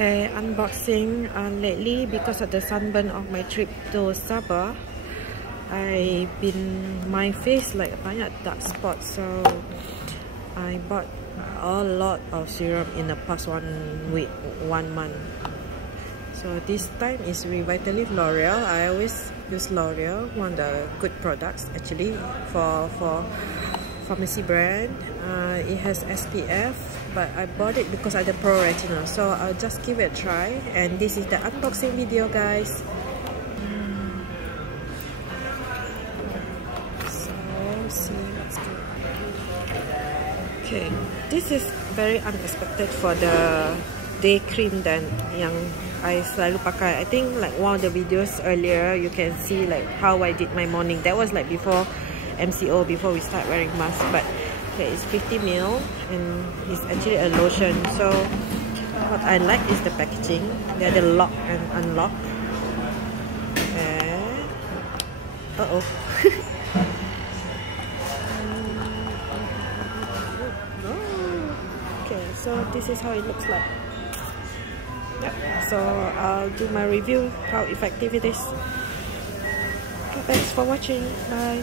Okay, unboxing. Lately, because of the sunburn of my trip to Sabah, my face like banyak dark spots, so I bought a lot of serum in the past 1 month. So this time is Revitalift L'Oreal. I always use L'Oreal, one of the good products actually for pharmacy brand. It has SPF, but I bought it because I had pro retinol, so I'll just give it a try. And this is the unboxing video, guys. So see what's good. Okay, this is very unexpected for the day cream dan yang I selalu pakai. I think like one of the videos earlier, you can see like how I did my morning. That was like before MCO, before we start wearing masks. But okay, it's 50 ml and it's actually a lotion. So what I like is the packaging. They are the lock and unlock. And okay, so this is how it looks like. Yep. So I'll do my review how effective it is. Okay, thanks for watching. Bye.